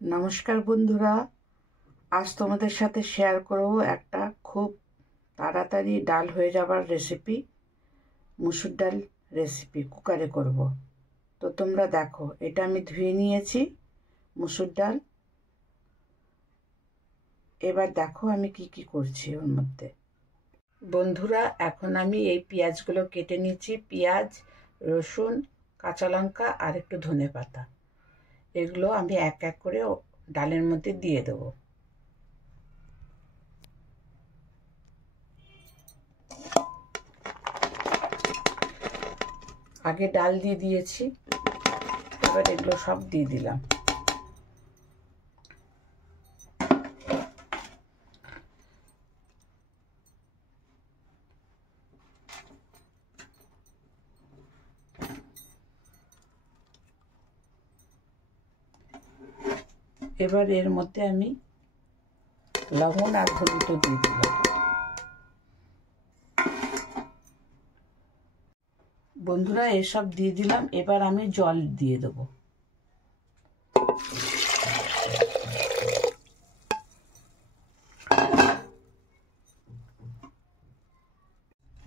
নমস্কার বন্ধুরা, আজ তোমাদের সাথে শেয়ার করব একটা খুব তাড়াতাড়ি ডাল হয়ে যাবার রেসিপি। মুসুর ডাল রেসিপি কুকারে করব। তো তোমরা দেখো, এটা আমি ধুয়ে নিয়েছি মুসুর ডাল। এবার দেখো আমি কি করছি ওর মধ্যে। বন্ধুরা, এখন আমি এই পেঁয়াজগুলো কেটে নিয়েছি। পেঁয়াজ, রসুন, কাঁচা লঙ্কা আর একটু ধনেপাতা, এগুলো আমি এক এক করে ডালের মধ্যে দিয়ে দেবো। আগে ডাল দিয়ে দিয়েছি, এবার এগুলো সব দিয়ে দিলাম। এবার এর মধ্যে আমি লবণ আর হলুদও দিয়ে দিলাম। বন্ধুরা, এসব দিয়ে দিলাম। এবার আমি জল দিয়ে দেব।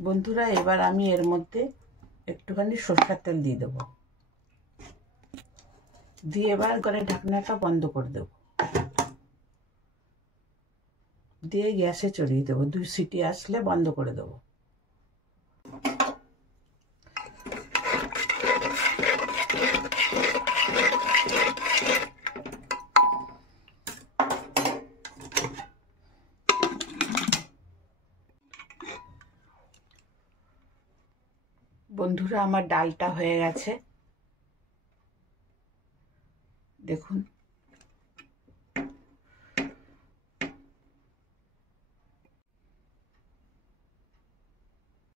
বন্ধুরা, এবার আমি এর মধ্যে একটুখানি সরষের তেল দিয়ে দেবো। দিয়ে এবার করে ঢাকনাটা বন্ধ করে দেব। দিয়ে গ্যাসে চড়িয়ে দেবো। 2 সিটি আসলে বন্ধ করে দেবো। বন্ধুরা, আমার ডালটা হয়ে গেছে, দেখুন।